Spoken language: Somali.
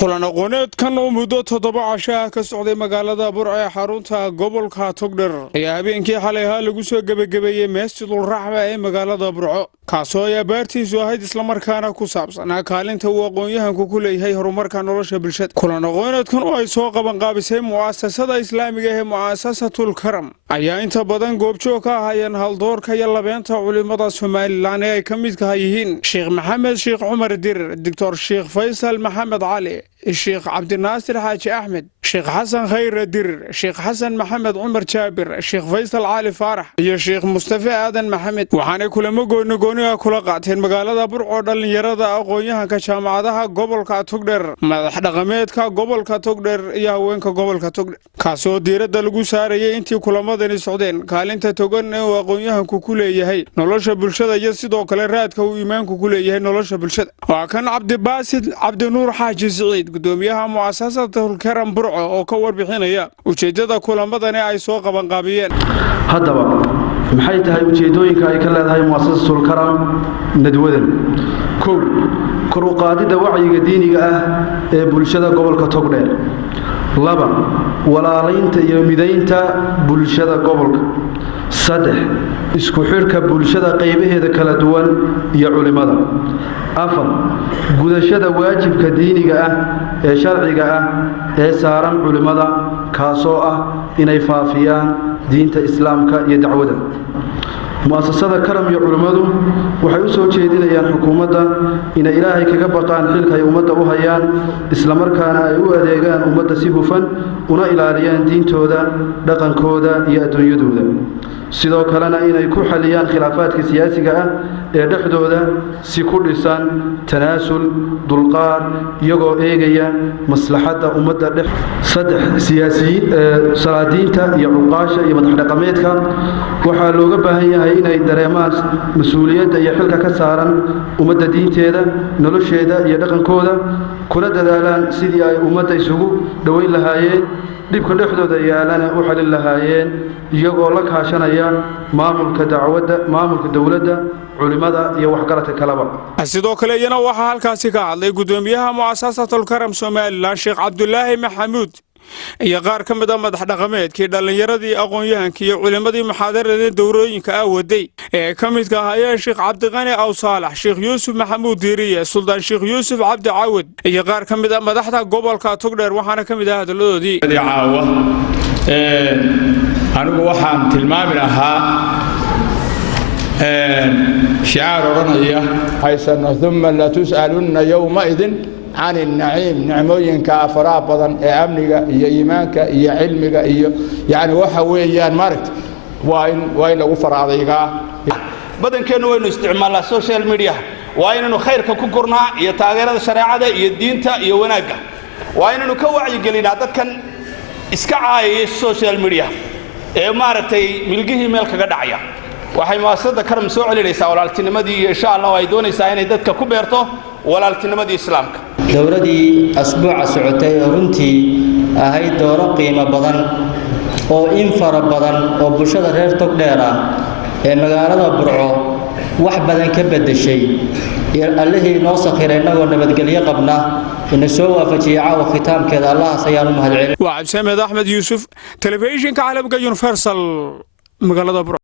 kulan aqooneedkan oo muddo 7 casho ah ka socday magaalada Burco ee xarunta gobolka Togdheer ayaa habeenkii xalay lagu soo gabagabeeyay Masjidul Raxma ee magaalada Burco kaasoo ay baartiisu ahayd isla markaana ku saabsanaa kaalinta uu aqoonyahanku ku leeyahay horumarka nolosha bulshada. Kulan aqooneedkan oo ay soo qaban qaabisay mu'aasasada Islaamiga ee Mu'aasasatul Karam ayaa inta badan goobjoog ka ahaayeen haldoorka iyo labeenta culimada Soomaaliland ee ay ka mid yihiin Sheekh Maxamed Sheekh Cumar Dirir, Dr. Sheekh Faysal Maxamed Cali, الشيخ عبد الناصر حاج أحمد، الشيخ حسن خير الدير، الشيخ حسن محمد عمر جابر، الشيخ فيصل علي فارح، الشيخ مصطفى آدن محمد. وحنا كل ما قلنا كل قاعدين مقالة برعو دل يرد أقويها كشامعها قبل كتقدر، ما حدا غميت كقبل كتقدر يا وين كقبل كتقدر. كاسو ديرة دلقو سارية أنتي كل ما دني سعودين، قال أنت تقولنا وأقويها كل يهي، نلش بالشدة يسد وكل رات كو إيمان كل يهي نلش بالشدة. وكان عبد الباسط عبد النور حاج سعيد قدوميها مؤسسة الكرم برعو oo ka warbixinaya ujeedada kulammadani ay soo qaban qaabiyeen. haddaba maxay tahay ujeedooyinka ay ka leedahay mu'assasatul karam nadwadan? kor u qaadida wacyiga diiniga ah ee bulshada gobolka Togdheer. 2 walaalaynta iyo mideynta bulshada gobolka. 3 isku xirka bulshada qaybaheeda kala duwan iyo culimada. 4 gudashada waajibka diiniga ah ee sharciga ah ee saaran culimada kaasoo ah inay faafiyaan diinta islaamka iyo dacwada. mu'asasada karam iyo culimadu waxay u soo jeedinayaan xukuumadda inay ilaahay kaga baqaan xilka ay ummadda u hayaan isla markaana ay u adeegaan ummadda si hufan una ilaaliyaan diintooda, dhaqankooda iyo adduunyadooda. sidoo kalena inay ku xaliyaan khilaafaadka siyaasiga ah ee dhexdooda si ku dhisan tanaasul, dulqaad iyagoo eegaya maslaxadda ummadda dhex. 3 siyaasiyiin salaadiinta iyo cuqaasha iyo madax dhaqameedka waxaa looga baahan yahay inay dareemaan mas'uuliyadda iyo xilka ka saaran ummadda diinteeda, nolosheeda iyo dhaqankooda, kuna dadaalaan sidii ay ummadda isugu dhaweyn lahaayeen, dhibka dhexdooda yaalana u xalin lahaayeen iyagoo la kaashanaya maamulka dawladda, culimada iyo waxgaradka kaleba. sidoo kale iyana waxaa halkaasi ka hadlay gudoomiyaha mu'assasatul karam Soomaaliland Sheekh Cabdullaahi Maxamuud iyo qaar ka mid ah madax dhaqameedkii dhalinyaradii aqoonyahankii iyo culimadii muxaadarada dowrooyinka ah waday ee ka mid ahaayeen Sheekh Cabdiqani Aw Saalax, Sheekh Yuusuf Maxamuud Diiriye, Suldaan Sheekh Yuusuf Cabdi Caawad iyo qaar ka mid ah madaxda gobolka Togdheer waxaana ka mid ah hadaladoodii. anigu waxaan tilmaami lahaa شعار رنية حيث ثم لا تسألن يومئذ عن النعيم نعموين كافراء بدن أمنك يا إيمانك يا علمك يعني وحويان ماركت وين غفر عليك بدن كانوا وين استعمال السوشيال ميديا وين إنه خير ككورنا يتغير الشريعة يدين تا يوناك وين إنه كوعي قليل عدد كان إسكعاي السوشيال ميديا مارتي ملقيه ملك قدعيا waxay mu'asasada karam soo celinaysaa walaaltinimadii insha Allah ay doonaysaa inay dadka ku beerto walaaltinimadii islaamka. dowladii asbuuca socotay runtii ahayd dooro qiimo badan oo in fara badan oo bulshada reer Togdheer ah ee magaalada Burco wax badan ka bedeshay Allaahii noo sakhiray inagoo nabadgelyo qabna inna soo waafajiyay caawa khitaamkeeda Allah sayaan u mahadcelin. Waa Cabdi Axmed Yuusuf, telefishinka caalamka Universal magaalada Burco.